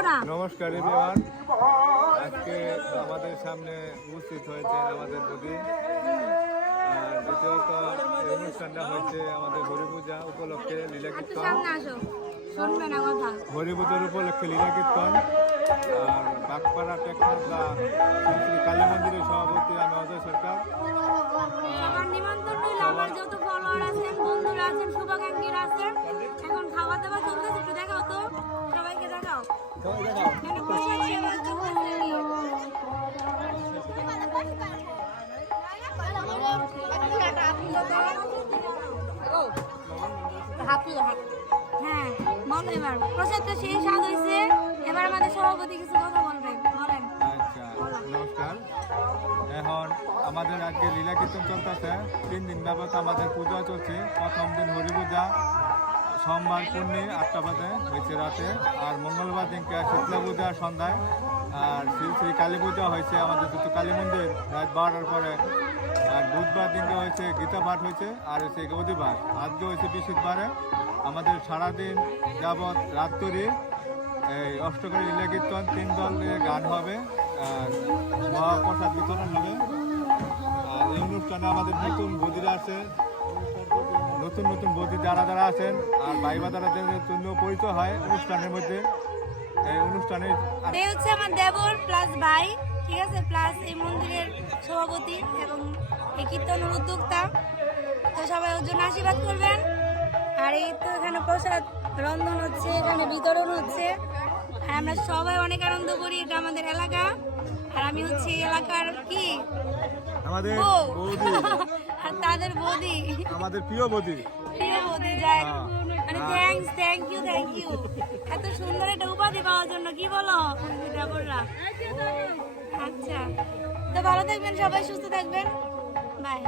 নমস্কার এভরিওয়ান, আজকে আমাদের সামনে উপস্থিত হয়েছেন আমাদের বদি। দ্বিতীয়ত এই অনুষ্ঠানটা হচ্ছে আমাদের হরি পূজা উপলক্ষে লীলা কীর্তন, হরি পুজোর উপলক্ষে লীলা কীর্তন। আর বাগপাড়া টেকনাফা শ্রী কালী মন্দিরের সভাপতি আমি অজয় সরকার। আমার যত ফলোয়ার আছেন, বন্ধুরা আছেন, শুভাকাঙ্ক্ষীরা আছেন, এখন খাওয়া দাওয়া চলতেছে, একটু দেখাও তো, সবাইকে দেখাও। হ্যাঁ বলো, এবার প্রসাদটা সেই স্বাদ হয়েছে। এবার আমাদের সভাপতি কিছু কথা বলবেন, বলেন। আচ্ছা, নমস্কার। এখন আমাদের আজকে লীলা কীর্তন চলতেছে, 3 দিন যাবত আমাদের পূজা চলছে। প্রথম দিন হরি পূজা সোমবার পূর্ণি 8টা বাজে হয়েছে রাতে, আর মঙ্গলবার দিনকে শীতলা পূজা সন্ধ্যায়, আর শ্রী শ্রী কালী পূজা হয়েছে আমাদের দুটো কালী মন্দির রাত 12টার পরে। আর বুধবার দিনকে হয়েছে গীতা পাঠ হয়েছে, আর হচ্ছে অধিবাস। আজকে হয়েছে বৃহস্পতিবারে আমাদের সারাদিন যাবৎ রাত্রি এই অষ্টকরী লীলা কীর্তন, 3 দলের গান হবে, আর মহাপ্রসাদ বিতরণ হবে। আর এই অনুষ্ঠানে আমাদের নতুন বদিরা আছে, নতুন নতুন বদি যারা যারা আছেন, আর ভাই বাদারাদের জন্য পরিচয় হয় অনুষ্ঠানের মধ্যে। এই অনুষ্ঠানে হচ্ছে আমার দেবর প্লাস ভাই, ঠিক আছে, প্লাস এই মন্দিরের সভাপতি এবং এই কীর্তনের উদ্যোক্তা। তো সবাই ওর জন্য আশীর্বাদ করবেন। আর এই তো এখানে প্রসাদ রন্ধন হচ্ছে, এখানে বিতরণ হচ্ছে, আর আমরা সবাই অনেক আনন্দ করি। এটা আমাদের এলাকা, আর আমি হচ্ছে এই এলাকার কি আমাদের বউ। বৌদি, আর তাদের বৌদি, আমাদের প্রিয় বৌদি। প্রিয় বৌদি যায়। মানে থ্যাংক ইউ এত সুন্দর একটা উপাধি পাওয়ার জন্য, কি বলো দেবররা? আচ্ছা, তো ভালো থাকবেন সবাই, সুস্থ থাকবেন, বাই।